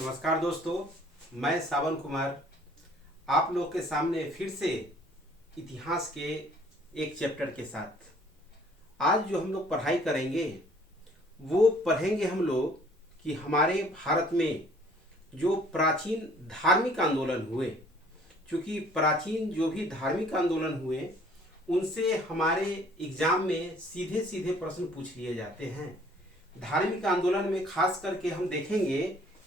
नमस्कार दोस्तों, मैं सावन कुमार आप लोग के सामने फिर से इतिहास के एक चैप्टर के साथ। आज जो हम लोग पढ़ाई करेंगे वो पढ़ेंगे हम लोग कि हमारे भारत में जो प्राचीन धार्मिक आंदोलन हुए, क्योंकि प्राचीन जो भी धार्मिक आंदोलन हुए उनसे हमारे एग्जाम में सीधे सीधे प्रश्न पूछ लिए जाते हैं। धार्मिक आंदोलन में खास करके हम देखेंगे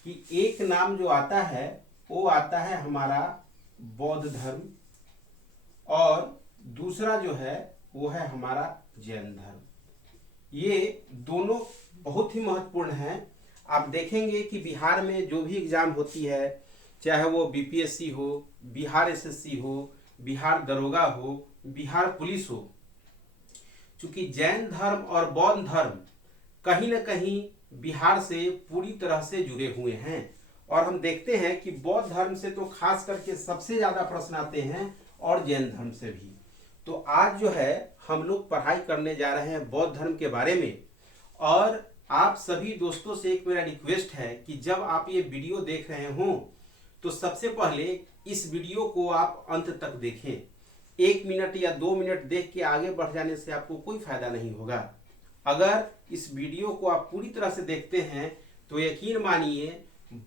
कि एक नाम जो आता है वो आता है हमारा बौद्ध धर्म और दूसरा जो है वो है हमारा जैन धर्म। ये दोनों बहुत ही महत्वपूर्ण हैं। आप देखेंगे कि बिहार में जो भी एग्जाम होती है, चाहे वो बीपीएससी हो, बिहार एसएससी हो, बिहार दरोगा हो, बिहार पुलिस हो, चूंकि जैन धर्म और बौद्ध धर्म कहीं न कहीं बिहार से पूरी तरह से जुड़े हुए हैं। और हम देखते हैं कि बौद्ध धर्म से तो खास करके सबसे ज्यादा प्रश्न आते हैं और जैन धर्म से भी। तो आज जो है हम लोग पढ़ाई करने जा रहे हैं बौद्ध धर्म के बारे में। और आप सभी दोस्तों से एक मेरा रिक्वेस्ट है कि जब आप ये वीडियो देख रहे हों तो सबसे पहले इस वीडियो को आप अंत तक देखें। 1 मिनट या 2 मिनट देख के आगे बढ़ जाने से आपको कोई फायदा नहीं होगा। अगर इस वीडियो को आप पूरी तरह से देखते हैं तो यकीन मानिए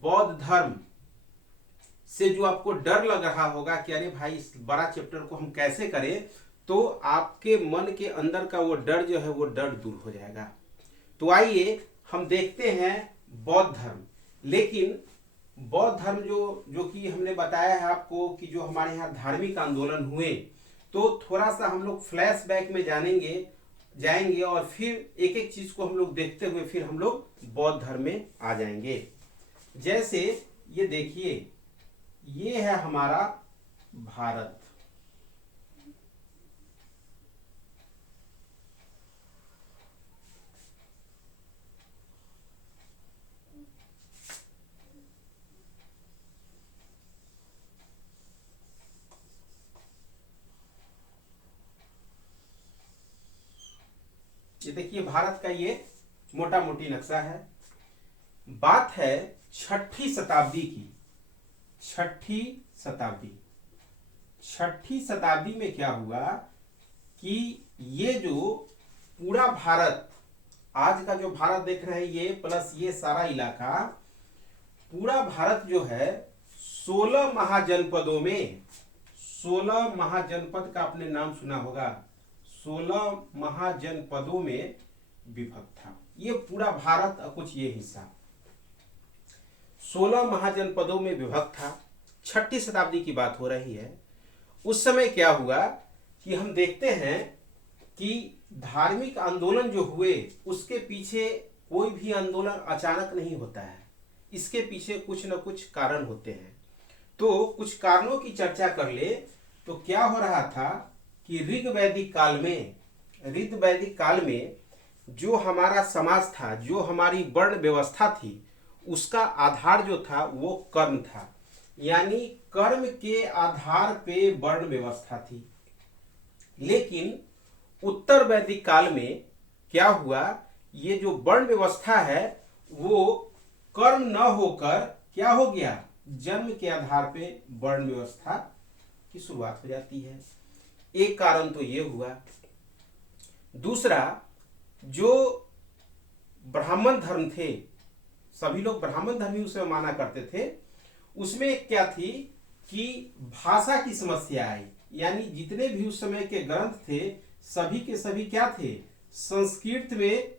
बौद्ध धर्म से जो आपको डर लग रहा होगा कि अरे भाई इस बड़ा चैप्टर को हम कैसे करें, तो आपके मन के अंदर का वो डर जो है वो डर दूर हो जाएगा। तो आइए हम देखते हैं बौद्ध धर्म। लेकिन बौद्ध धर्म जो कि हमने बताया है आपको कि जो हमारे यहाँ धार्मिक आंदोलन हुए, तो थोड़ा सा हम लोग फ्लैशबैक में जाएंगे और फिर एक एक चीज को हम लोग देखते हुए फिर हम लोग बौद्ध धर्म में आ जाएंगे। जैसे ये देखिए, ये है हमारा भारत। ये देखिए भारत का ये मोटा मोटी नक्शा है। बात है 6ठी शताब्दी की। 6ठी शताब्दी में क्या हुआ कि ये जो पूरा भारत, आज का जो भारत देख रहे हैं ये प्लस ये सारा इलाका, पूरा भारत जो है 16 महाजनपदों में, 16 महाजनपद का आपने नाम सुना होगा, 16 महाजनपदों में विभक्त था ये पूरा भारत। कुछ ये हिस्सा 16 महाजनपदों में विभक्त था। 6ठी शताब्दी की बात हो रही है। उस समय क्या हुआ कि हम देखते हैं कि धार्मिक आंदोलन जो हुए उसके पीछे कोई भी आंदोलन अचानक नहीं होता है, इसके पीछे कुछ न कुछ कारण होते हैं। तो कुछ कारणों की चर्चा कर ले तो क्या हो रहा था कि ऋग वैदिक काल में जो हमारा समाज था, जो हमारी वर्ण व्यवस्था थी, उसका आधार जो था वो कर्म था। यानी कर्म के आधार पे वर्ण व्यवस्था थी। लेकिन उत्तर वैदिक काल में क्या हुआ, ये जो वर्ण व्यवस्था है वो कर्म न होकर क्या हो गया, जन्म के आधार पे वर्ण व्यवस्था की शुरुआत हो जाती है। एक कारण तो ये हुआ। दूसरा, जो ब्राह्मण धर्म थे, सभी लोग ब्राह्मण धर्म ही उसे माना करते थे, उसमें क्या थी कि भाषा की समस्या आई। यानी जितने भी उस समय के ग्रंथ थे सभी के सभी क्या थे, संस्कृत में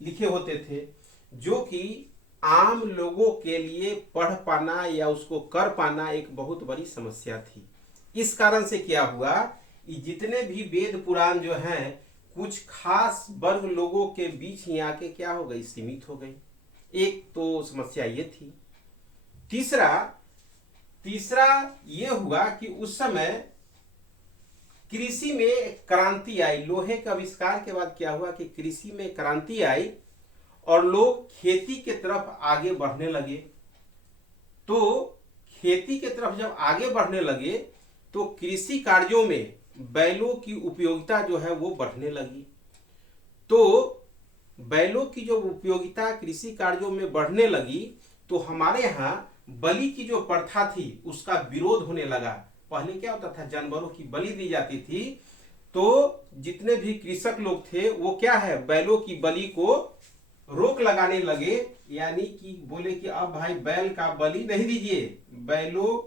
लिखे होते थे, जो कि आम लोगों के लिए पढ़ पाना या उसको कर पाना एक बहुत बड़ी समस्या थी। इस कारण से क्या हुआ कि जितने भी वेद पुराण जो हैं कुछ खास वर्ग लोगों के बीच ही आके क्या हो गई, सीमित हो गई। एक तो समस्या ये थी। तीसरा ये हुआ कि उस समय कृषि में क्रांति आई। लोहे के आविष्कार के बाद क्या हुआ कि कृषि में क्रांति आई और लोग खेती के तरफ आगे बढ़ने लगे। तो खेती के तरफ जब आगे बढ़ने लगे तो कृषि कार्यों में बैलों की उपयोगिता जो है वो बढ़ने लगी। तो बैलों की जो उपयोगिता कृषि कार्यों में बढ़ने लगी तो हमारे यहाँ बलि की जो प्रथा थी उसका विरोध होने लगा। पहले क्या होता था, जानवरों की बलि दी जाती थी, तो जितने भी कृषक लोग थे वो क्या है, बैलों की बलि को रोक लगाने लगे, यानी कि बोले कि अब भाई बैल का बलि नहीं दीजिए, बैलों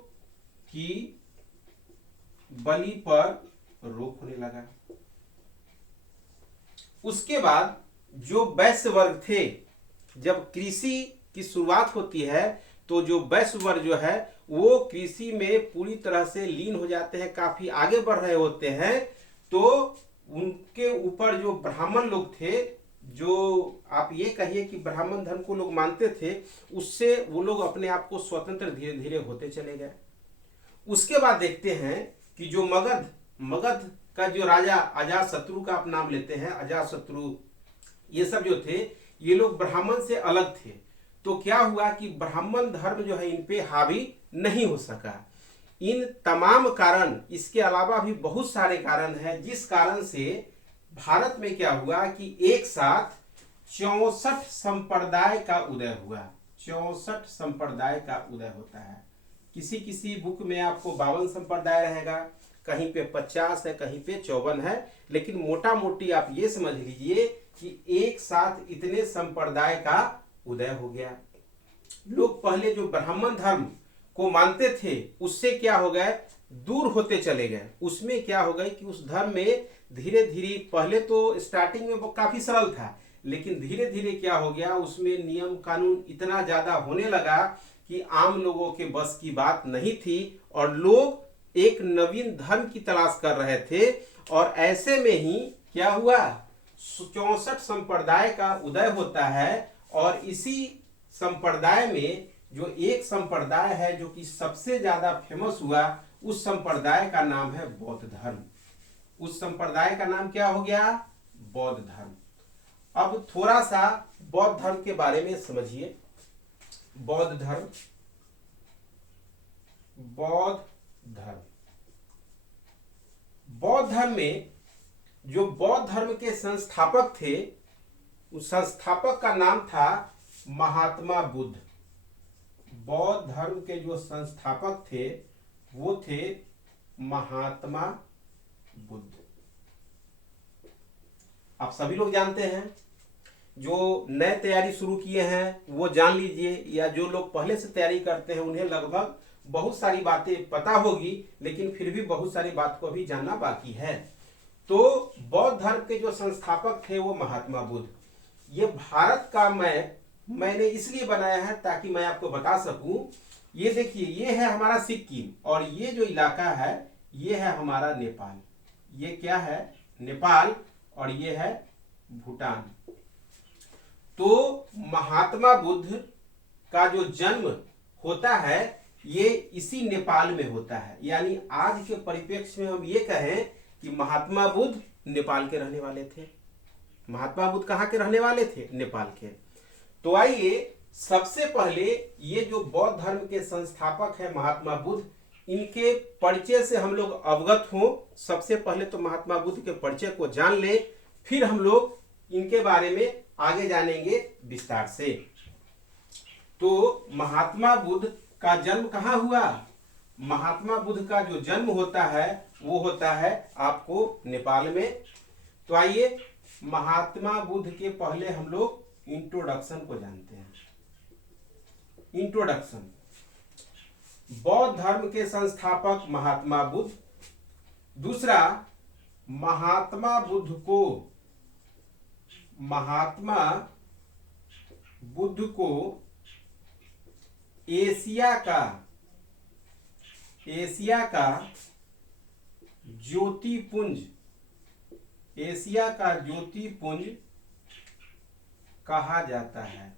की बलि पर रोक होने लगा। उसके बाद जो वैश्य वर्ग थे, जब कृषि की शुरुआत होती है तो जो वैश्य वर्ग जो है वो कृषि में पूरी तरह से लीन हो जाते हैं, काफी आगे बढ़ रहे होते हैं, तो उनके ऊपर जो ब्राह्मण लोग थे, जो आप ये कहिए कि ब्राह्मण धर्म को लोग मानते थे, उससे वो लोग अपने आप को स्वतंत्र धीरे धीरे होते चले गए। उसके बाद देखते हैं कि जो मगध मगध का जो राजा अजातशत्रु का आप नाम लेते हैं, अजातशत्रु, ये सब जो थे ये लोग ब्राह्मण से अलग थे। तो क्या हुआ कि ब्राह्मण धर्म जो है इन पे हावी नहीं हो सका। इन तमाम कारण, इसके अलावा भी बहुत सारे कारण हैं जिस कारण से भारत में क्या हुआ कि एक साथ 64 संप्रदाय का उदय हुआ। 64 संप्रदाय का उदय होता है। किसी किसी बुक में आपको 52 संप्रदाय रहेगा, कहीं पे 50 है, कहीं पे 54 है, लेकिन मोटा मोटी आप ये समझ लीजिए कि एक साथ इतने संप्रदाय का उदय हो गया। लोग पहले जो ब्राह्मण धर्म को मानते थे उससे क्या हो गए, दूर होते चले गए। उसमें क्या हो गई कि उस धर्म में धीरे धीरे, पहले तो स्टार्टिंग में वो काफी सरल था, लेकिन धीरे धीरे क्या हो गया, उसमें नियम कानून इतना ज्यादा होने लगा कि आम लोगों के बस की बात नहीं थी और लोग एक नवीन धर्म की तलाश कर रहे थे। और ऐसे में ही क्या हुआ, 64 संप्रदाय का उदय होता है। और इसी संप्रदाय में जो एक संप्रदाय है जो कि सबसे ज्यादा फेमस हुआ, उस संप्रदाय का नाम है बौद्ध धर्म। उस संप्रदाय का नाम क्या हो गया, बौद्ध धर्म। अब थोड़ा सा बौद्ध धर्म के बारे में समझिए। बौद्ध धर्म, बौद्ध धर्म, बौद्ध धर्म में जो बौद्ध धर्म के संस्थापक थे, उस संस्थापक का नाम था महात्मा बुद्ध। बौद्ध धर्म के जो संस्थापक थे वो थे महात्मा बुद्ध। आप सभी लोग जानते हैं, जो नए तैयारी शुरू किए हैं वो जान लीजिए, या जो लोग पहले से तैयारी करते हैं उन्हें लगभग बहुत सारी बातें पता होगी, लेकिन फिर भी बहुत सारी बात को भी जानना बाकी है। तो बौद्ध धर्म के जो संस्थापक थे वो महात्मा बुद्ध। ये भारत का मैंने इसलिए बनाया है ताकि मैं आपको बता सकूं। ये देखिए, ये है हमारा सिक्किम, और ये जो इलाका है ये है हमारा नेपाल। ये क्या है, नेपाल, और ये है भूटान। तो महात्मा बुद्ध का जो जन्म होता है ये इसी नेपाल में होता है। यानी आज के परिप्रेक्ष्य में हम ये कहें कि महात्मा बुद्ध नेपाल के रहने वाले थे। महात्मा बुद्ध कहाँ के रहने वाले थे, नेपाल के। तो आइए सबसे पहले ये जो बौद्ध धर्म के संस्थापक है महात्मा बुद्ध, इनके परिचय से हम लोग अवगत हों। सबसे पहले तो महात्मा बुद्ध के परिचय को जान ले, फिर हम लोग इनके बारे में आगे जानेंगे विस्तार से। तो महात्मा बुद्ध का जन्म कहाँ हुआ? महात्मा बुद्ध का जो जन्म होता है वो होता है आपको नेपाल में। तो आइए महात्मा बुद्ध के पहले हम लोग इंट्रोडक्शन को जानते हैं। इंट्रोडक्शन। बौद्ध धर्म के संस्थापक महात्मा बुद्ध। दूसरा, महात्मा बुद्ध को एशिया का ज्योतिपुंज कहा जाता है।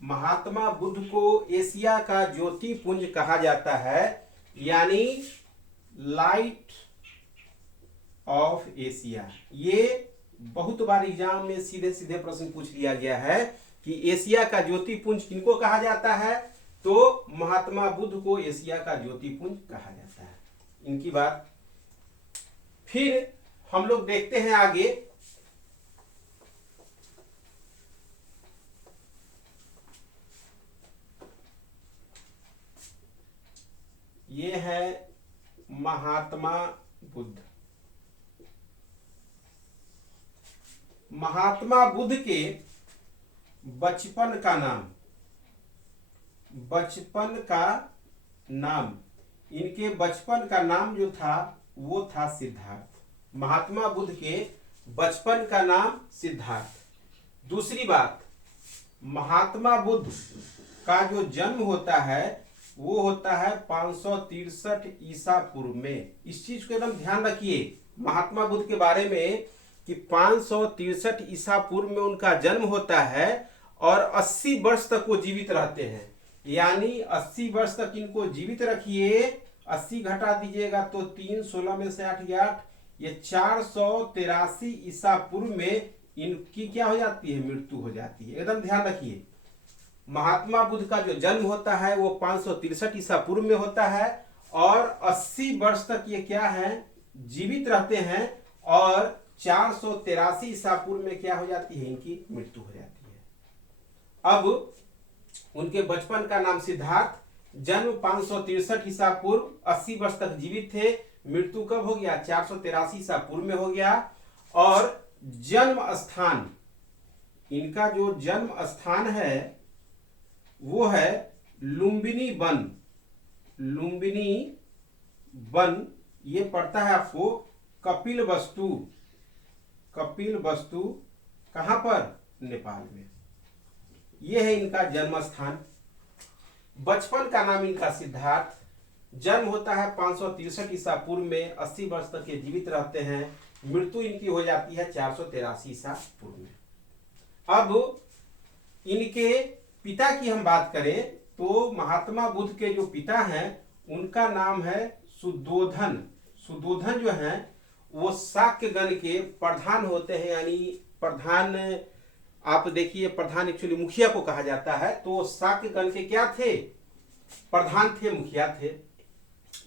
महात्मा बुद्ध को एशिया का ज्योतिपुंज कहा जाता है, यानी लाइट ऑफ एशिया। ये बहुत बार एग्जाम में सीधे सीधे प्रश्न पूछ लिया गया है कि एशिया का ज्योतिपुंज किनको कहा जाता है, तो महात्मा बुद्ध को एशिया का ज्योतिपुंज कहा जाता है। इनकी बात फिर हम लोग देखते हैं आगे। ये है महात्मा बुद्ध। महात्मा बुद्ध के बचपन का नाम, इनके बचपन का नाम जो था वो था सिद्धार्थ। महात्मा बुद्ध के बचपन का नाम सिद्धार्थ। दूसरी बात, महात्मा बुद्ध का जो जन्म होता है वो होता है 563 ईसा पूर्व में। इस चीज को एकदम ध्यान रखिए महात्मा बुद्ध के बारे में कि 563 ईसा पूर्व में उनका जन्म होता है और 80 वर्ष तक वो जीवित रहते हैं। यानी 80 वर्ष तक इनको जीवित रखिए, 80 घटा दीजिएगा तो 3, 16 में से 8 8, ये 483 ईसा पूर्व में इनकी क्या हो जाती है, मृत्यु हो जाती है। एकदम ध्यान रखिए महात्मा बुद्ध का जो जन्म होता है वो 563 ईसा पूर्व में होता है और 80 वर्ष तक ये क्या है, जीवित रहते हैं और 483 ईसा पूर्व में क्या हो जाती है, इनकी मृत्यु हो जाती है। अब उनके बचपन का नाम सिद्धार्थ, जन्म 563 ईसा पूर्व, 80 वर्ष तक जीवित थे, मृत्यु कब हो गया, 483 ईसा पूर्व में हो गया। और जन्म स्थान, इनका जो जन्म स्थान है वो है लुम्बिनी वन। ये पड़ता है आपको कपिलवस्तु कहां पर, नेपाल में। ये है इनका जन्म स्थान। बचपन का नाम इनका सिद्धार्थ, जन्म होता है 563 ईसा पूर्व में, 80 वर्ष तक ये जीवित रहते हैं, मृत्यु इनकी हो जाती है 483 ईसा पूर्व में। अब इनके पिता की हम बात करें तो महात्मा बुद्ध के जो पिता हैं उनका नाम है सुद्धोधन। सुद्धोधन जो है वो शाक्य गण के प्रधान होते हैं, यानी प्रधान, आप देखिए प्रधान एक्चुअली मुखिया को कहा जाता है, तो शाक्य गण के क्या थे, प्रधान थे, मुखिया थे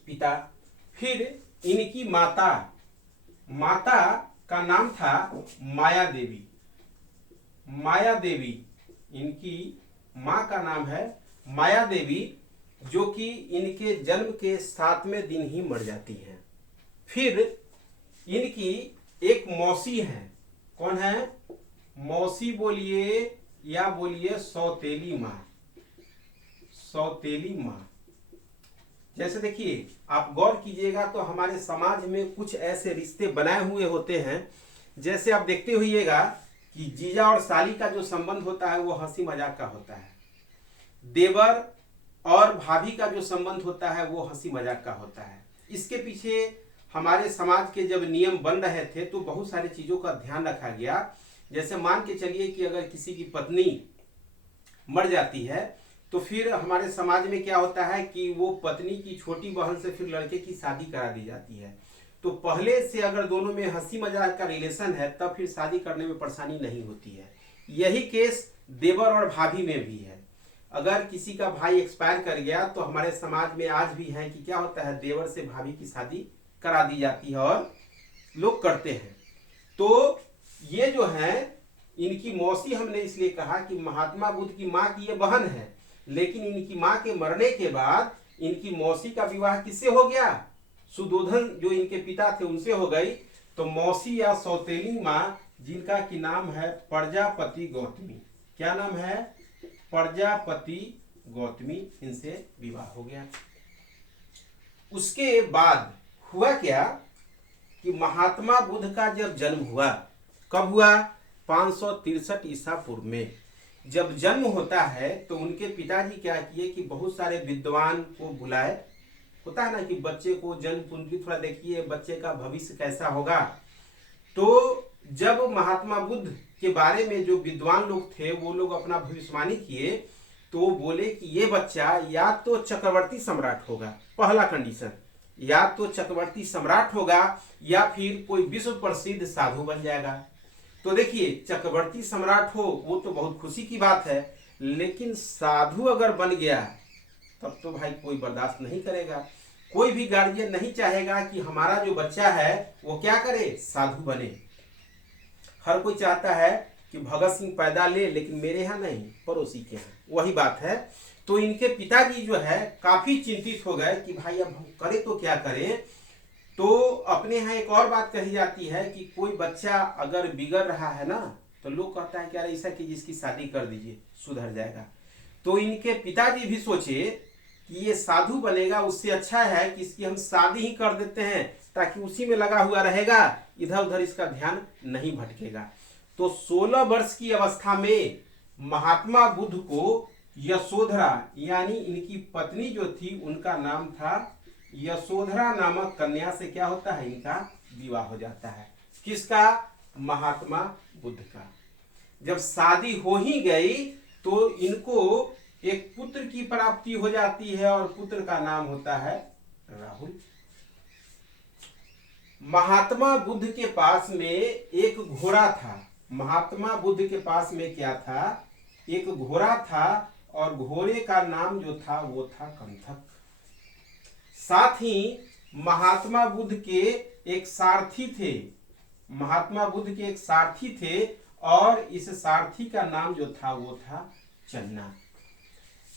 पिता। फिर इनकी माता का नाम था माया देवी। इनकी माँ का नाम है माया देवी, जो कि इनके जन्म के 7वें दिन ही मर जाती हैं। फिर इनकी एक मौसी है, कौन है, मौसी बोलिए या बोलिए सौतेली माँ। जैसे देखिए आप गौर कीजिएगा तो हमारे समाज में कुछ ऐसे रिश्ते बनाए हुए होते हैं, जैसे आप देखते होइएगा कि जीजा और साली का जो संबंध होता है वो हंसी मजाक का होता है, देवर और भाभी का जो संबंध होता है वो हंसी मजाक का होता है। इसके पीछे हमारे समाज के जब नियम बन रहे थे तो बहुत सारी चीजों का ध्यान रखा गया। जैसे मान के चलिए कि अगर किसी की पत्नी मर जाती है तो फिर हमारे समाज में क्या होता है कि वो पत्नी की छोटी बहन से फिर लड़के की शादी करा दी जाती है। तो पहले से अगर दोनों में हंसी मजाक का रिलेशन है तब फिर शादी करने में परेशानी नहीं होती है। यही केस देवर और भाभी में भी है। अगर किसी का भाई एक्सपायर कर गया तो हमारे समाज में आज भी है कि क्या होता है, देवर से भाभी की शादी करा दी जाती है और लोग करते हैं। तो ये जो है इनकी मौसी, हमने इसलिए कहा कि महात्मा बुद्ध की माँ की ये बहन है, लेकिन इनकी माँ के मरने के बाद इनकी मौसी का विवाह किससे हो गया, सुद्धोधन जो इनके पिता थे उनसे हो गई। तो मौसी या सौतेली माँ, जिनका की नाम है प्रजापति गौतमी, क्या नाम है, प्रजापति गौतमी, इनसे विवाह हो गया। उसके बाद हुआ क्या कि महात्मा बुद्ध का जब जन्म हुआ, कब हुआ, 563 ईसा पूर्व में जब जन्म होता है तो उनके पिताजी क्या किए कि बहुत सारे विद्वान को बुलाए। होता है ना कि बच्चे को जन्म कुंडली थोड़ा देखिए, बच्चे का भविष्य कैसा होगा। तो जब महात्मा बुद्ध के बारे में जो विद्वान लोग थे वो लोग अपना भविष्यवाणी किए तो बोले कि ये बच्चा या तो चक्रवर्ती सम्राट होगा, पहला कंडीशन, या तो चक्रवर्ती सम्राट होगा या फिर कोई विश्व प्रसिद्ध साधु बन जाएगा। तो देखिए चक्रवर्ती सम्राट हो वो तो बहुत खुशी की बात है, लेकिन साधु अगर बन गया तब तो भाई कोई बर्दाश्त नहीं करेगा। कोई भी गार्जियन नहीं चाहेगा कि हमारा जो बच्चा है वो क्या करे, साधु बने। हर कोई चाहता है कि भगत सिंह पैदा ले लेकिन मेरे यहाँ नहीं, पड़ोसी के यहाँ, वही बात है। तो इनके पिताजी जो है काफी चिंतित हो गए कि भाई अब हम करें तो क्या करें। तो अपने यहाँ एक और बात कही जाती है कि कोई बच्चा अगर बिगड़ रहा है ना तो लोग कहता है कि यार ऐसा कीजिए इसकी शादी कर दीजिए सुधर जाएगा। तो इनके पिताजी भी सोचे कि ये साधु बनेगा, उससे अच्छा है कि इसकी हम शादी ही कर देते हैं ताकि उसी में लगा हुआ रहेगा, इधर उधर इसका ध्यान नहीं भटकेगा। तो 16 वर्ष की अवस्था में महात्मा बुद्ध को यशोधरा यानी इनकी पत्नी जो थी उनका नाम था यशोधरा नामक कन्या से क्या होता है, इनका विवाह हो जाता है। किसका? महात्मा बुद्ध का। जब शादी हो ही गई तो इनको एक पुत्र की प्राप्ति हो जाती है और पुत्र का नाम होता है राहुल। महात्मा बुद्ध के पास में एक घोड़ा था। महात्मा बुद्ध के पास में क्या था? एक घोड़ा था और घोड़े का नाम जो था वो था कंथक। साथ ही महात्मा बुद्ध के एक सारथी थे। महात्मा बुद्ध के एक सारथी थे और इस सारथी का नाम जो था वो था चन्ना।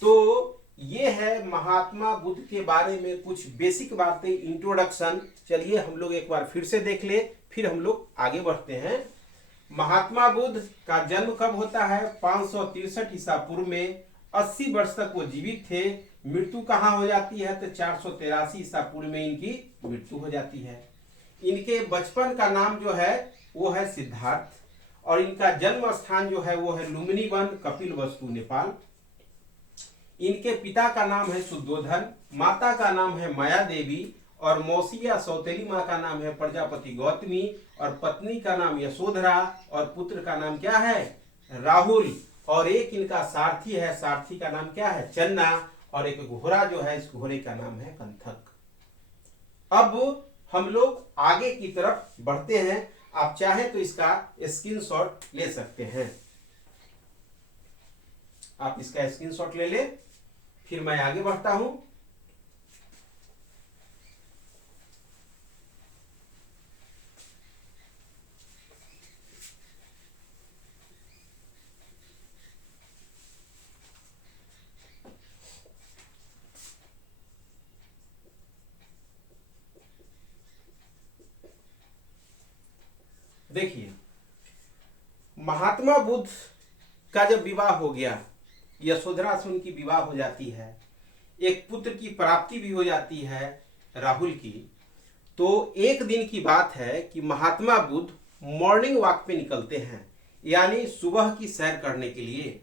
तो ये है महात्मा बुद्ध के बारे में कुछ बेसिक बातें, इंट्रोडक्शन। चलिए हम लोग एक बार फिर से देख ले, फिर हम लोग आगे बढ़ते हैं। महात्मा बुद्ध का जन्म कब होता है? 563 ईसा पूर्व में। 80 वर्ष तक वो जीवित थे। मृत्यु कहाँ हो जाती है? तो 483 ईसा पूर्व में इनकी मृत्यु हो जाती है। इनके बचपन का नाम जो है वो है सिद्धार्थ और इनका जन्म स्थान जो है वो है लुम्बिनी वन, कपिलवस्तु, नेपाल। इनके पिता का नाम है शुद्धोधन, माता का नाम है माया देवी और मौसी या सौतेली माँ का नाम है प्रजापति गौतमी और पत्नी का नाम यशोधरा और पुत्र का नाम क्या है? राहुल। और एक इनका सारथी है, सारथी का नाम क्या है? चन्ना। और एक घोड़ा जो है, इस घोड़े का नाम है कंथक। अब हम लोग आगे की तरफ बढ़ते हैं। आप चाहें तो इसका स्क्रीनशॉट ले सकते हैं। आप इसका स्क्रीनशॉट ले ले, फिर मैं आगे बढ़ता हूं। देखिए, महात्मा बुद्ध का जब विवाह हो गया, यशोधरा से उनकी विवाह हो जाती है, एक पुत्र की प्राप्ति भी हो जाती है राहुल की। तो एक दिन की बात है कि महात्मा बुद्ध मॉर्निंग वॉक पे निकलते हैं, यानी सुबह की सैर करने के लिए।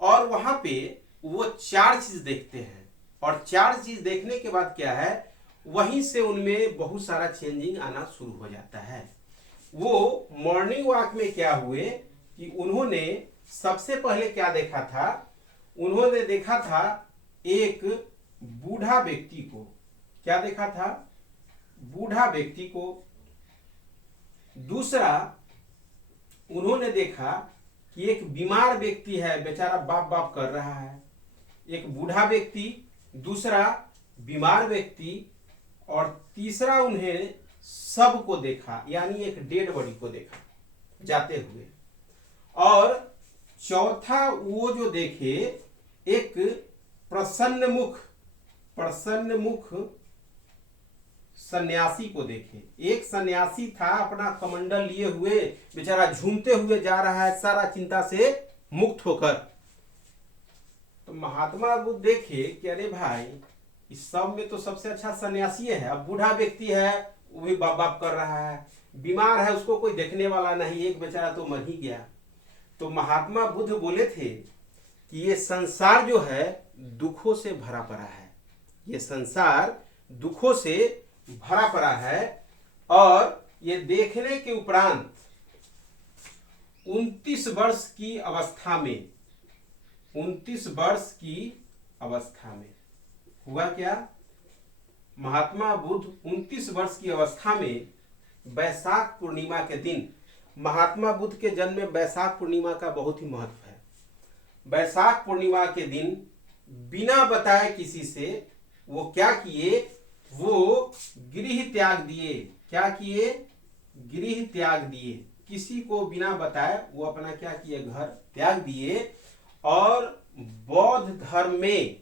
और वहां पे वो 4 चीज देखते हैं और 4 चीज देखने के बाद क्या है, वहीं से उनमें बहुत सारा चेंजिंग आना शुरू हो जाता है। वो मॉर्निंग वॉक में क्या हुए कि उन्होंने सबसे पहले क्या देखा था? उन्होंने देखा था एक बूढ़ा व्यक्ति को। क्या देखा था? बूढ़ा व्यक्ति को। दूसरा उन्होंने देखा कि एक बीमार व्यक्ति है, बेचारा बाप बाप कर रहा है। एक बूढ़ा व्यक्ति, दूसरा बीमार व्यक्ति और तीसरा उन्हें सब को देखा, यानी एक डेड बॉडी को देखा जाते हुए। और चौथा वो जो देखे एक प्रसन्न मुख सन्यासी को देखे। एक सन्यासी था, अपना कमंडल लिए हुए, बेचारा झूमते हुए जा रहा है सारा चिंता से मुक्त होकर। तो महात्मा बुद्ध देखे कि अरे भाई, इस सब में तो सबसे अच्छा सन्यासी है। अब बूढ़ा व्यक्ति है, वो भी बाप बाप कर रहा है, बीमार है, उसको कोई देखने वाला नहीं, एक बेचारा तो मर ही गया। तो महात्मा बुद्ध बोले थे कि ये संसार जो है दुखों से भरा पड़ा है, ये संसार दुखों से भरा पड़ा है। और ये देखने के उपरांत 29 वर्ष की अवस्था में, 29 वर्ष की अवस्था में हुआ क्या? महात्मा बुद्ध 29 वर्ष की अवस्था में वैशाख पूर्णिमा के दिन, महात्मा बुद्ध के जन्म में वैशाख पूर्णिमा का बहुत ही महत्व है। वैशाख पूर्णिमा के दिन बिना बताए किसी से वो क्या किए? वो गृह त्याग दिए। क्या किए? गृह त्याग दिए। किसी को बिना बताए वो अपना क्या किए, घर त्याग दिए। और बौद्ध धर्म में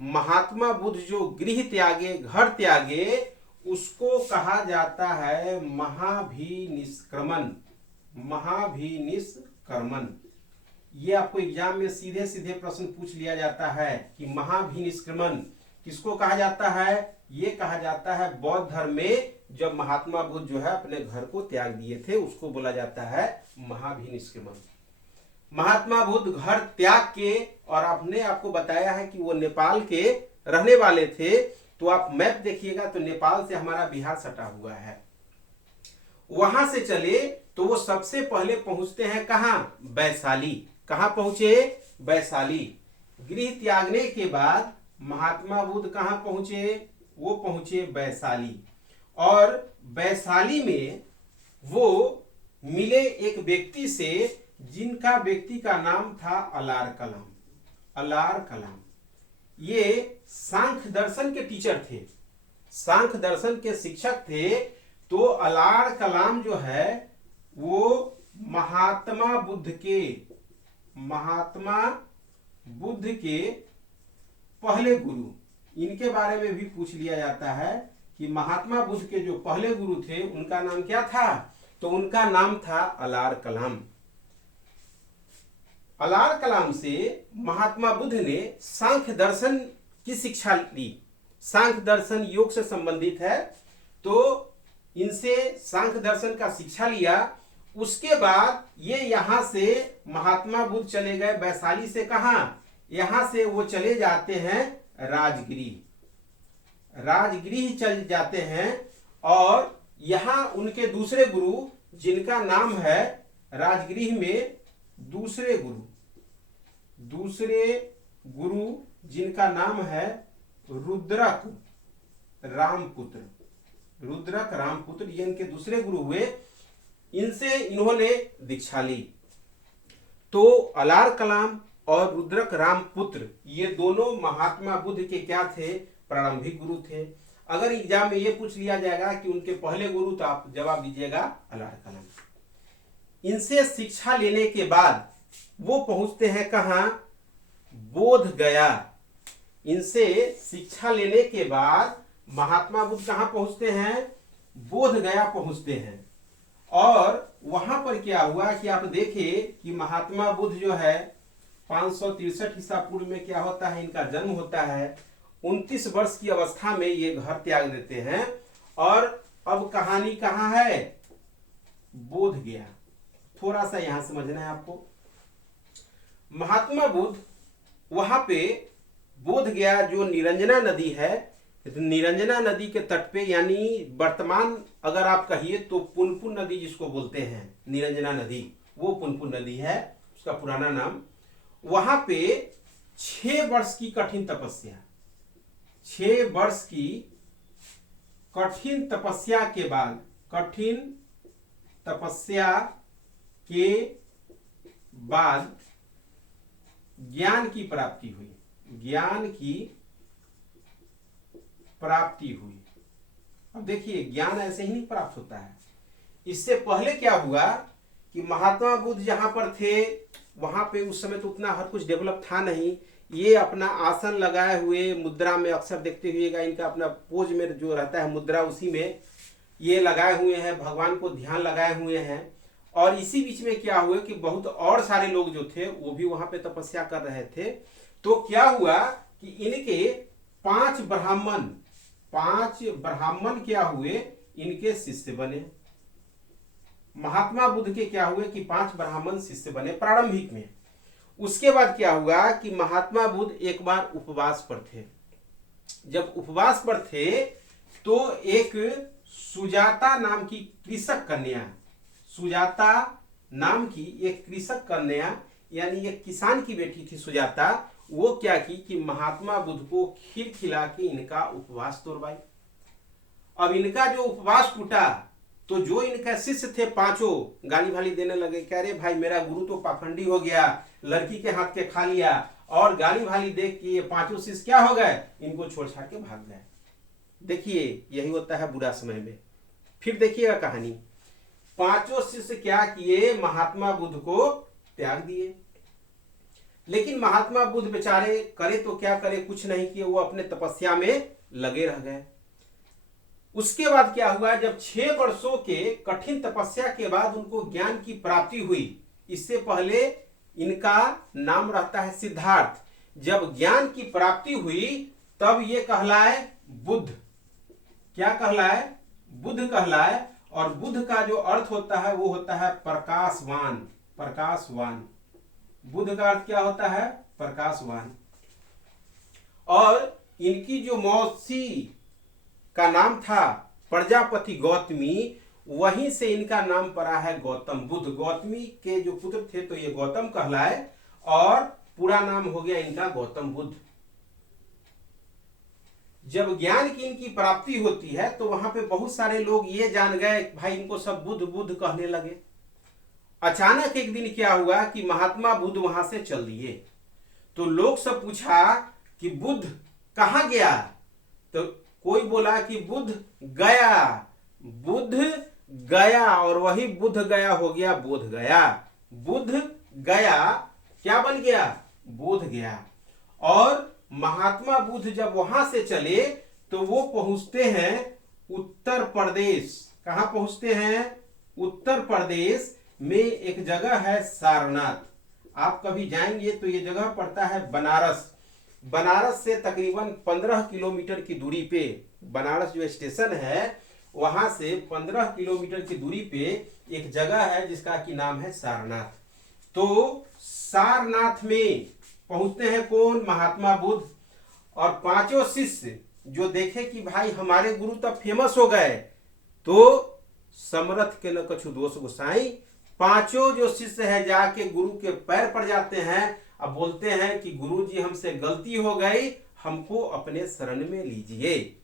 महात्मा बुद्ध जो गृह त्यागे, घर त्यागे, उसको कहा जाता है महाभिनिष्क्रमण। महाभिनिष्क्रमण, ये आपको एग्जाम में सीधे सीधे प्रश्न पूछ लिया जाता है कि महाभिनिष्क्रमण किसको कहा जाता है। ये कहा जाता है बौद्ध धर्म में जब महात्मा बुद्ध जो है अपने घर को त्याग दिए थे, उसको बोला जाता है महाभिनिष्क्रमण। महात्मा बुद्ध घर त्याग के, और आपने आपको बताया है कि वो नेपाल के रहने वाले थे, तो आप मैप देखिएगा तो नेपाल से हमारा बिहार सटा हुआ है। वहां से चले तो वो सबसे पहले पहुंचते हैं कहां, वैशाली। कहां पहुंचे, वैशाली। गृह त्यागने के बाद महात्मा बुद्ध कहां पहुंचे, वो पहुंचे वैशाली। और वैशाली में वो मिले एक व्यक्ति से, जिनका व्यक्ति का नाम था अलार कलाम। अलार कलाम ये सांख्य दर्शन के टीचर थे, सांख्य दर्शन के शिक्षक थे। तो अलार कलाम जो है वो महात्मा बुद्ध के पहले गुरु, इनके बारे में भी पूछ लिया जाता है कि महात्मा बुद्ध के जो पहले गुरु थे उनका नाम क्या था, तो उनका नाम था अलार कलाम। अलार कलाम से महात्मा बुद्ध ने सांख्य दर्शन की शिक्षा ली। सांख्य दर्शन योग से संबंधित है, तो इनसे सांख्य दर्शन का शिक्षा लिया। उसके बाद ये यहां से महात्मा बुद्ध चले गए वैशाली से, कहां, यहां से वो चले जाते हैं राजगृह। राजगृह चल जाते हैं और यहां उनके दूसरे गुरु, जिनका नाम है राजगृह में दूसरे गुरु जिनका नाम है रुद्रक रामपुत्र। रुद्रक रामपुत्र ये इनके दूसरे गुरु हुए। इनसे इन्होंने दीक्षा ली। तो अलार कलाम और रुद्रक रामपुत्र ये दोनों महात्मा बुद्ध के क्या थे, प्रारंभिक गुरु थे। अगर एग्जाम में ये पूछ लिया जाएगा कि उनके पहले गुरु, तो आप जवाब दीजिएगा अलार कलाम। इनसे शिक्षा लेने के बाद वो पहुंचते हैं कहां, बोध गया। इनसे शिक्षा लेने के बाद महात्मा बुद्ध कहां पहुंचते हैं, बोध गया पहुंचते हैं। और वहां पर क्या हुआ कि आप देखिए कि महात्मा बुद्ध जो है 563 ईसा पूर्व में क्या होता है, इनका जन्म होता है। 29 वर्ष की अवस्था में ये घर त्याग देते हैं। और अब कहानी कहां है, बोध गया। थोड़ा सा यहां समझना है आपको। महात्मा बुद्ध वहां पे बोध गया जो निरंजना नदी है, निरंजना नदी के तट पे, यानी वर्तमान अगर आप कहिए तो पुनपुन नदी जिसको बोलते हैं निरंजना नदी, वो पुनपुन नदी है उसका पुराना नाम। वहां पे 6 वर्ष की कठिन तपस्या, 6 वर्ष की कठिन तपस्या के बाद, कठिन तपस्या के बाद ज्ञान की प्राप्ति हुई। ज्ञान की प्राप्ति हुई। अब देखिए ज्ञान ऐसे ही नहीं प्राप्त होता है। इससे पहले क्या हुआ कि महात्मा बुद्ध जहां पर थे वहां पे उस समय तो उतना हर कुछ डेवलप था नहीं। ये अपना आसन लगाए हुए मुद्रा में, अक्सर देखते हुएगा इनका अपना पोज में जो रहता है मुद्रा, उसी में ये लगाए हुए हैं, भगवान को ध्यान लगाए हुए हैं। और इसी बीच में क्या हुआ कि बहुत और सारे लोग जो थे वो भी वहां पे तपस्या कर रहे थे। तो क्या हुआ कि इनके 5 ब्राह्मण क्या हुए, इनके शिष्य बने। महात्मा बुद्ध के क्या हुए कि 5 ब्राह्मण शिष्य बने प्रारंभिक में। उसके बाद क्या हुआ कि महात्मा बुद्ध एक बार उपवास पर थे। जब उपवास पर थे तो एक सुजाता नाम की कृषक कन्या, सुजाता नाम की एक कृषक कन्या यानी एक किसान की बेटी थी सुजाता, वो क्या की कि महात्मा बुद्ध को खीर खिला के इनका उपवास तोड़वाई। अब इनका जो उपवास टूटा तो जो इनका शिष्य थे 5 गाली भाली देने लगे, कह रहे भाई मेरा गुरु तो पाखंडी हो गया, लड़की के हाथ के खा लिया। और गाली भाली देख के ये 5 शिष्य क्या हो गए, इनको छोड़ छाड़ के भाग गए। देखिए यही होता है बुरा समय में। फिर देखिएगा कहानी, पांचों शिष्य क्या किए, महात्मा बुद्ध को त्याग दिए। लेकिन महात्मा बुद्ध बेचारे करे तो क्या करे, कुछ नहीं किए, वो अपने तपस्या में लगे रह गए। उसके बाद क्या हुआ, जब 6 वर्षों के कठिन तपस्या के बाद उनको ज्ञान की प्राप्ति हुई। इससे पहले इनका नाम रहता है सिद्धार्थ। जब ज्ञान की प्राप्ति हुई तब ये कहलाए बुद्ध। क्या कहलाए, बुद्ध कहलाए। और बुद्ध का जो अर्थ होता है वो होता है प्रकाशवान। प्रकाशवान, बुद्ध का अर्थ क्या होता है, प्रकाशवान। और इनकी जो मौसी का नाम था प्रजापति गौतमी, वहीं से इनका नाम पड़ा है गौतम बुद्ध। गौतमी के जो पुत्र थे तो ये गौतम कहलाए और पूरा नाम हो गया इनका गौतम बुद्ध। जब ज्ञान की इनकी प्राप्ति होती है तो वहां पे बहुत सारे लोग ये जान गए, भाई इनको सब बुद्ध बुद्ध कहने लगे। अचानक एक दिन क्या हुआ कि महात्मा बुद्ध वहां से चल दिए। तो लोग सब पूछा कि बुद्ध कहाँ गया, तो कोई बोला कि बुद्ध गया। बुद्ध गया और वही बुद्ध गया हो गया बोध गया। बुद्ध गया क्या बन गया, बोध गया। और महात्मा बुद्ध जब वहां से चले तो वो पहुंचते हैं उत्तर प्रदेश। कहां पहुंचते हैं, उत्तर प्रदेश में एक जगह है सारनाथ। आप कभी जाएंगे तो ये जगह पड़ता है बनारस। बनारस से तकरीबन 15 किलोमीटर की दूरी पे, बनारस जो स्टेशन है वहां से 15 किलोमीटर की दूरी पे एक जगह है जिसका की नाम है सारनाथ। तो सारनाथ में पहुंचते हैं कौन, महात्मा बुद्ध। और पांचों शिष्य जो देखे कि भाई हमारे गुरु तो फेमस हो गए, तो समरथ के न कछु दोष गोसाई, पांचों जो शिष्य है जाके गुरु के पैर पड़ जाते हैं। अब बोलते हैं कि गुरु जी हमसे गलती हो गई, हमको अपने शरण में लीजिए।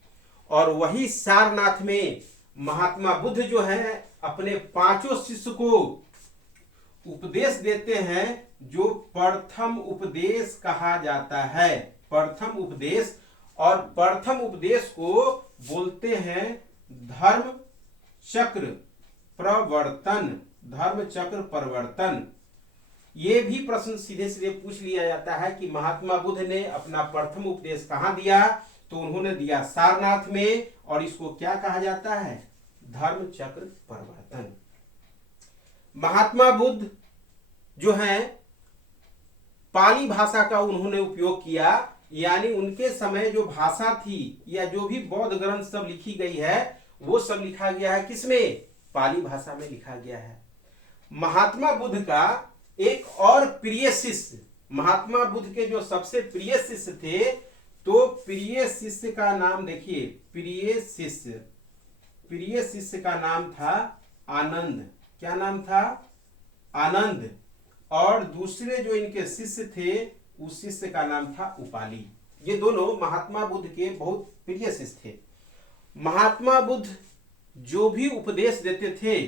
और वही सारनाथ में महात्मा बुद्ध जो है अपने पांचों शिष्य को उपदेश देते हैं, जो प्रथम उपदेश कहा जाता है। प्रथम उपदेश, और प्रथम उपदेश को बोलते हैं धर्म चक्र प्रवर्तन। धर्म चक्र प्रवर्तन। ये भी प्रश्न सीधे सीधे पूछ लिया जाता है कि महात्मा बुद्ध ने अपना प्रथम उपदेश कहां दिया, तो उन्होंने दिया सारनाथ में। और इसको क्या कहा जाता है, धर्म चक्र प्रवर्तन। महात्मा बुद्ध जो है पाली भाषा का उन्होंने उपयोग किया, यानी उनके समय जो भाषा थी या जो भी बौद्ध ग्रंथ सब लिखी गई है वो सब लिखा गया है किसमें, पाली भाषा में लिखा गया है। महात्मा बुद्ध का एक और प्रिय शिष्य, महात्मा बुद्ध के जो सबसे प्रिय शिष्य थे, तो प्रिय शिष्य का नाम देखिए, प्रिय शिष्य का नाम था आनंद। क्या नाम था, आनंद। और दूसरे जो इनके शिष्य थे उस शिष्य का नाम था उपाली। ये दोनों महात्मा बुद्ध के बहुत प्रिय शिष्य थे। महात्मा बुद्ध जो भी उपदेश देते थे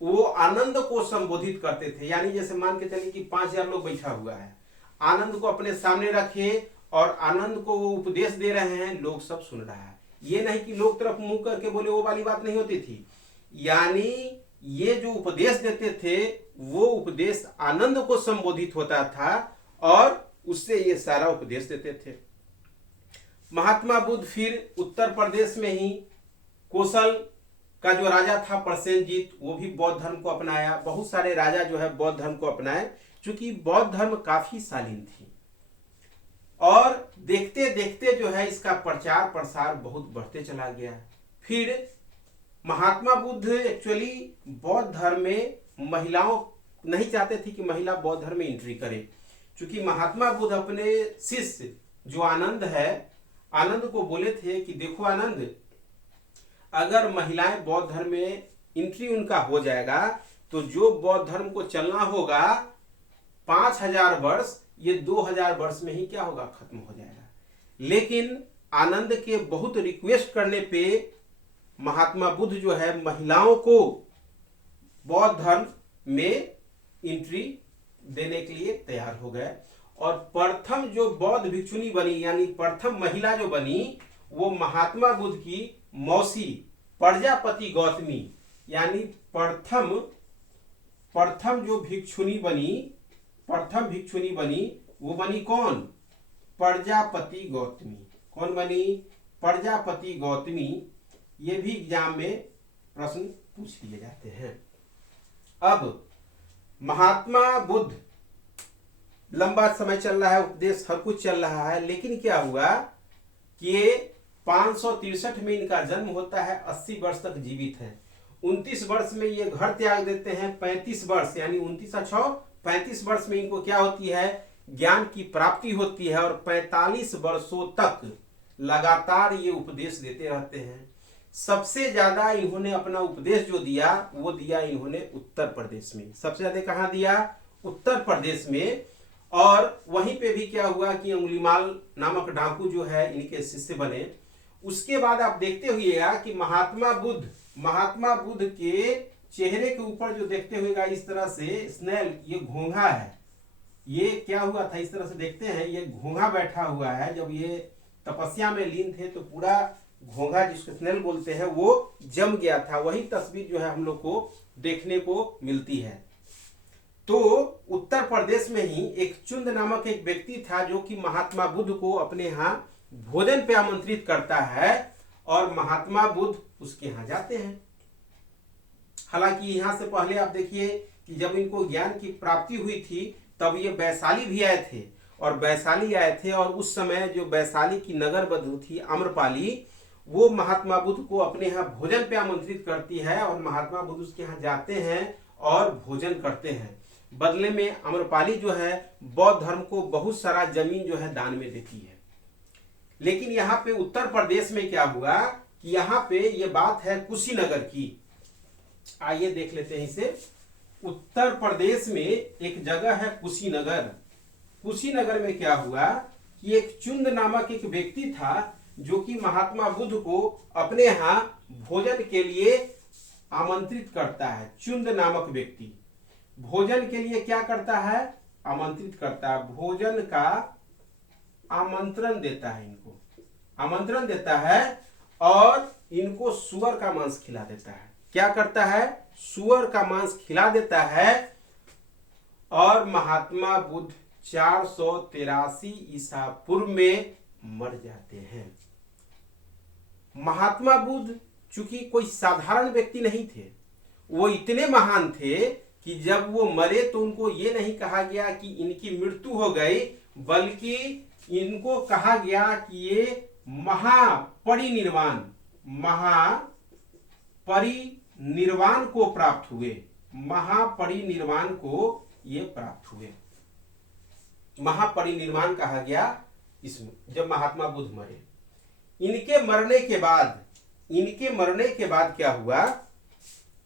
वो आनंद को संबोधित करते थे। यानी जैसे मान के चलिए कि 5000 लोग बैठा हुआ है, आनंद को अपने सामने रखे और आनंद को वो उपदेश दे रहे हैं, लोग सब सुन रहा है। ये नहीं कि लोग तरफ मुंह करके बोले, वो वाली बात नहीं होती थी। यानी ये जो उपदेश देते थे वो उपदेश आनंद को संबोधित होता था और उससे ये सारा उपदेश देते थे। महात्मा बुद्ध फिर उत्तर प्रदेश में ही कौशल का जो राजा था प्रसेनजीत, वो भी बौद्ध धर्म को अपनाया। बहुत सारे राजा जो है बौद्ध धर्म को अपनाए, क्योंकि बौद्ध धर्म काफी शालीन थी। और देखते देखते जो है इसका प्रचार प्रसार बहुत बढ़ते चला गया। फिर महात्मा बुद्ध एक्चुअली बौद्ध धर्म में महिलाओं नहीं चाहते थे कि महिला बौद्ध धर्म में एंट्री करे, क्योंकि महात्मा बुद्ध अपने शिष्य जो आनंद है, आनंद को बोले थे कि देखो आनंद, अगर महिलाएं बौद्ध धर्म में एंट्री उनका हो जाएगा तो जो बौद्ध धर्म को चलना होगा 5000 वर्ष, ये 2000 वर्ष में ही क्या होगा, खत्म हो जाएगा। लेकिन आनंद के बहुत रिक्वेस्ट करने पे महात्मा बुद्ध जो है महिलाओं को बौद्ध धर्म में एंट्री देने के लिए तैयार हो गए। और प्रथम जो बौद्ध भिक्षुनी बनी, यानी प्रथम महिला जो बनी, वो महात्मा बुद्ध की मौसी प्रजापति गौतमी, यानी प्रथम प्रथम जो भिक्षुणी बनी, प्रथम भिक्षुणी बनी वो बनी कौन? प्रजापति गौतमी। कौन बनी? प्रजापति गौतमी। ये भी एग्जाम में प्रश्न पूछ लिए जाते हैं। अब महात्मा बुद्ध, लंबा समय चल रहा है, उपदेश हर कुछ चल रहा है, लेकिन क्या हुआ कि ये 563 में इनका जन्म होता है, 80 वर्ष तक जीवित है। 29 वर्ष में ये घर त्याग देते हैं। 35 वर्ष यानी 29 और 6 35 वर्ष में इनको क्या होती है? ज्ञान की प्राप्ति होती है और 45 वर्षों तक लगातार ये उपदेश देते रहते हैं। सबसे ज्यादा इन्होंने अपना उपदेश जो दिया वो दिया इन्होंने उत्तर प्रदेश में। सबसे ज्यादा कहाँ दिया? उत्तर प्रदेश में। और वहीं पे भी क्या हुआ कि अंगुलीमाल नामक डाकू जो है इनके शिष्य बने। उसके बाद आप देखते हुएगा कि महात्मा बुद्ध के चेहरे के ऊपर जो देखते हुएगा इस तरह से स्नेल, ये घोंघा है। ये क्या हुआ था? इस तरह से देखते हैं, ये घोंघा बैठा हुआ है। जब ये तपस्या में लीन थे तो पूरा घोंघा, जिसको स्नेल बोलते हैं, वो जम गया था। वही तस्वीर जो है हम लोग को देखने को मिलती है। तो उत्तर प्रदेश में ही एक चुंद नामक एक व्यक्ति था जो कि महात्मा बुद्ध को अपने यहाँ भोजन पे आमंत्रित करता है और महात्मा बुद्ध उसके यहाँ जाते हैं। हालांकि यहाँ से पहले आप देखिए कि जब इनको ज्ञान की प्राप्ति हुई थी तब ये वैशाली भी आए थे, और वैशाली आए थे, और उस समय जो वैशाली की नगर बधू थी आम्रपाली, वो महात्मा बुद्ध को अपने यहाँ भोजन पे आमंत्रित करती है और महात्मा बुद्ध उसके यहाँ जाते हैं और भोजन करते हैं। बदले में आम्रपाली जो है बौद्ध धर्म को बहुत सारा जमीन जो है दान में देती है। लेकिन यहाँ पे उत्तर प्रदेश में क्या हुआ कि यहाँ पे ये बात है कुशीनगर की। आइए देख लेते हैं इसे। उत्तर प्रदेश में एक जगह है कुशीनगर। कुशीनगर में क्या हुआ कि एक चुंद नामक एक व्यक्ति था जो कि महात्मा बुद्ध को अपने यहाँ भोजन के लिए आमंत्रित करता है। चुंद नामक व्यक्ति भोजन के लिए क्या करता है? आमंत्रित करता है, भोजन का आमंत्रण देता है, इनको आमंत्रण देता है और इनको सुअर का मांस खिला देता है। क्या करता है? सुअर का मांस खिला देता है। और महात्मा बुद्ध 483 ईसा पूर्व में मर जाते हैं। महात्मा बुद्ध चूंकि कोई साधारण व्यक्ति नहीं थे, वो इतने महान थे कि जब वो मरे तो उनको ये नहीं कहा गया कि इनकी मृत्यु हो गई, बल्कि इनको कहा गया कि ये महापरिनिर्वाण को प्राप्त हुए। महापरिनिर्वाण को ये प्राप्त हुए। महापरिनिर्वाण कहा गया इसमें जब महात्मा बुद्ध मरे। इनके मरने के बाद क्या हुआ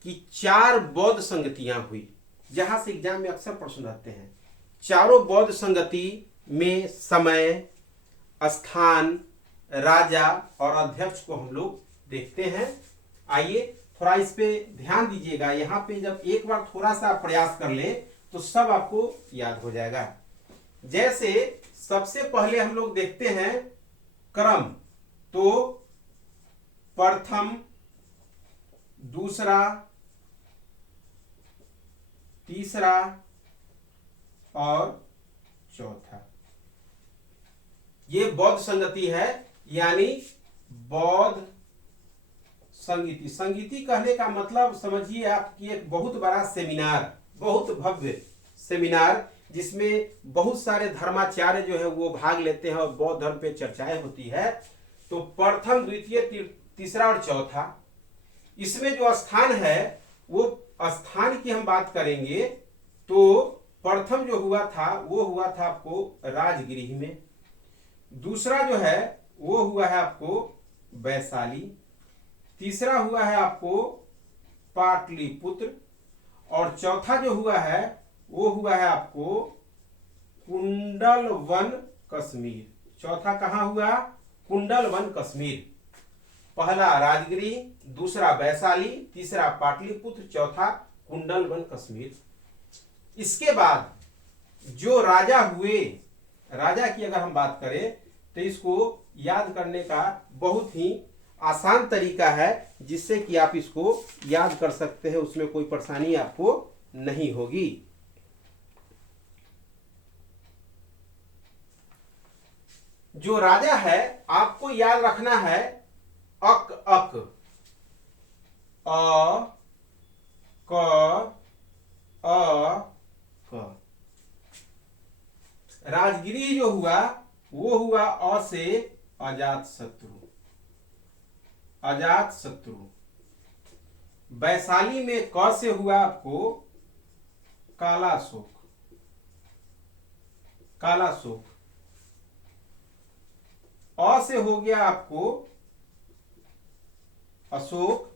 कि 4 बौद्ध संगतियां हुई, जहां से एग्जाम में अक्सर प्रश्न रहते हैं। चारों बौद्ध संगति में समय, स्थान, राजा और अध्यक्ष को हम लोग देखते हैं। आइए थोड़ा इस पे ध्यान दीजिएगा। यहाँ पे जब एक बार थोड़ा सा प्रयास कर ले तो सब आपको याद हो जाएगा। जैसे सबसे पहले हम लोग देखते हैं क्रम, तो प्रथम, दूसरा, तीसरा और चौथा, ये बौद्ध संगति है, यानी बौद्ध संगीति। संगीति कहने का मतलब समझिए आपकी एक बहुत बड़ा सेमिनार, बहुत भव्य सेमिनार, जिसमें बहुत सारे धर्माचार्य जो है वो भाग लेते हैं और बौद्ध धर्म पे चर्चाएं होती है। तो प्रथम, द्वितीय, तीसरा और चौथा, इसमें जो स्थान है वो स्थान की हम बात करेंगे तो प्रथम जो हुआ था वो हुआ था आपको राजगृह में। दूसरा जो है वो हुआ है आपको वैशाली। तीसरा हुआ है आपको पाटलिपुत्र। और चौथा जो हुआ है वो हुआ है आपको कुंडलवन कश्मीर। चौथा कहां हुआ? कुंडलवन कश्मीर। पहला राजगृह, दूसरा वैशाली, तीसरा पाटलिपुत्र, चौथा कुंडलवन कश्मीर। इसके बाद जो राजा हुए, राजा की अगर हम बात करें तो इसको याद करने का बहुत ही आसान तरीका है जिससे कि आप इसको याद कर सकते हैं, उसमें कोई परेशानी आपको नहीं होगी। जो राजा है आपको याद रखना है अक अक, अ क अ क। राजगिरी जो हुआ वो हुआ अ से अजात शत्रु, अजात शत्रु। वैशाली में क से हुआ आपको कालाशोक, कालाशोक। अ से हो गया आपको अशोक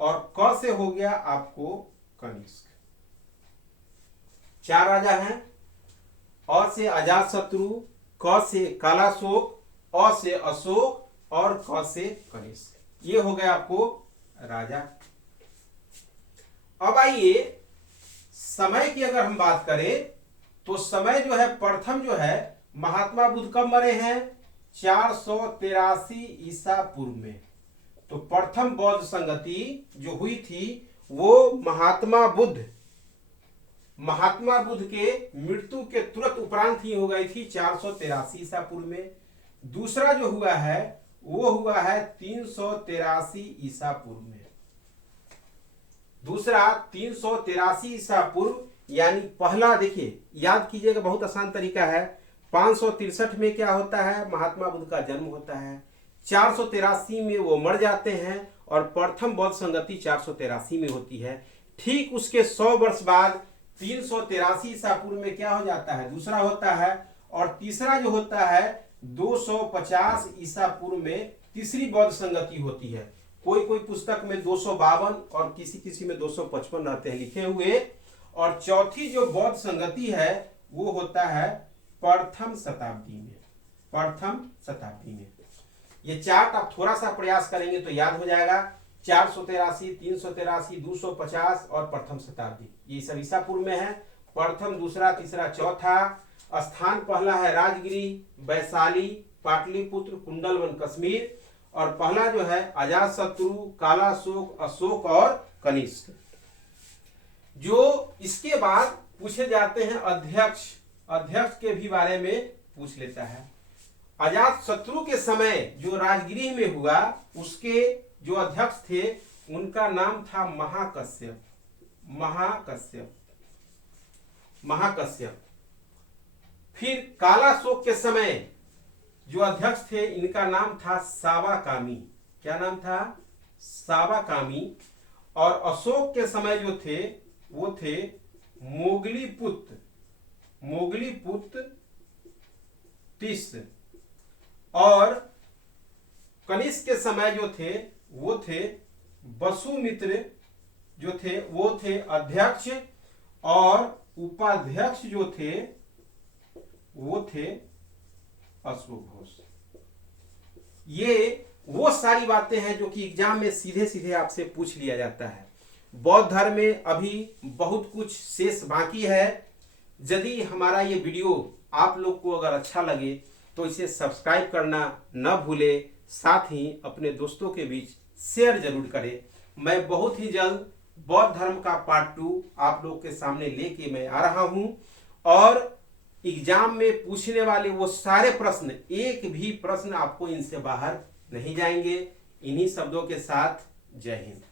और क से हो गया आपको कनिष्क। 4 राजा हैं। अ से अजात शत्रु, क से कालाशोक, अ से अशोक और क से कनिष्क। ये हो गया आपको राजा। अब आइए समय की अगर हम बात करें तो समय जो है प्रथम जो है महात्मा बुद्ध कब मरे हैं? 483 ईसा पूर्व में। तो प्रथम बौद्ध संगति जो हुई थी वो महात्मा बुद्ध के मृत्यु के तुरंत उपरांत ही हो गई थी 483 ईसा पूर्व में। दूसरा जो हुआ है वो हुआ है 383 ईसा पूर्व में। दूसरा 383 ईसा पूर्व, यानी पहला देखिए याद कीजिएगा, बहुत आसान तरीका है। 563 में क्या होता है? महात्मा बुद्ध का जन्म होता है। 483 में वो मर जाते हैं और प्रथम बौद्ध संगति 483 में होती है। ठीक उसके 100 वर्ष बाद 383 ईसा पूर्व में क्या हो जाता है? दूसरा होता है। और तीसरा जो होता है 250 ईसा पूर्व में तीसरी बौद्ध संगति होती है। कोई कोई पुस्तक में 252 और किसी किसी में 255 रहते हैं लिखे हुए। और चौथी जो बौद्ध संगति है वो होता है प्रथम शताब्दी में, प्रथम शताब्दी में। ये चार्ट आप थोड़ा सा प्रयास करेंगे तो याद हो जाएगा। 483, 383, 250 और प्रथम शताब्दी, ये सब ईसा पूर्व में है। प्रथम, दूसरा, तीसरा, चौथा। स्थान पहला है राजगिरी, वैशाली, पाटलिपुत्र, कुंडलवन, कश्मीर। और पहला जो है अजातशत्रु, कालाशोक, अशोक और कनिष्क। जो इसके बाद पूछे जाते हैं अध्यक्ष, अध्यक्ष के भी बारे में पूछ लेता है। अजातशत्रु के समय जो राजगिरी में हुआ उसके जो अध्यक्ष थे उनका नाम था महाकश्यप, महाकश्यप, महाकश्यप। फिर कालाशोक के समय जो अध्यक्ष थे इनका नाम था सावाकामी। क्या नाम था? सावाकामी। और अशोक के समय जो थे वो थे मोगलीपुत्र, मोगलीपुत्र टिस। और कनिष्क के समय जो थे वो थे वसुमित्र, जो थे वो थे अध्यक्ष। और उपाध्यक्ष जो थे वो थे अशोक घोष। ये वो सारी बातें हैं जो कि एग्जाम में सीधे सीधे आपसे पूछ लिया जाता है। बौद्ध धर्म में अभी बहुत कुछ शेष बाकी है। यदि हमारा ये वीडियो आप लोग को अगर अच्छा लगे तो इसे सब्सक्राइब करना न भूले, साथ ही अपने दोस्तों के बीच शेयर जरूर करें। मैं बहुत ही जल्द बौद्ध धर्म का पार्ट 2 आप लोग के सामने लेके मैं आ रहा हूं। और एग्जाम में पूछने वाले वो सारे प्रश्न, एक भी प्रश्न आपको इनसे बाहर नहीं जाएंगे। इन्हीं शब्दों के साथ जय हिंद।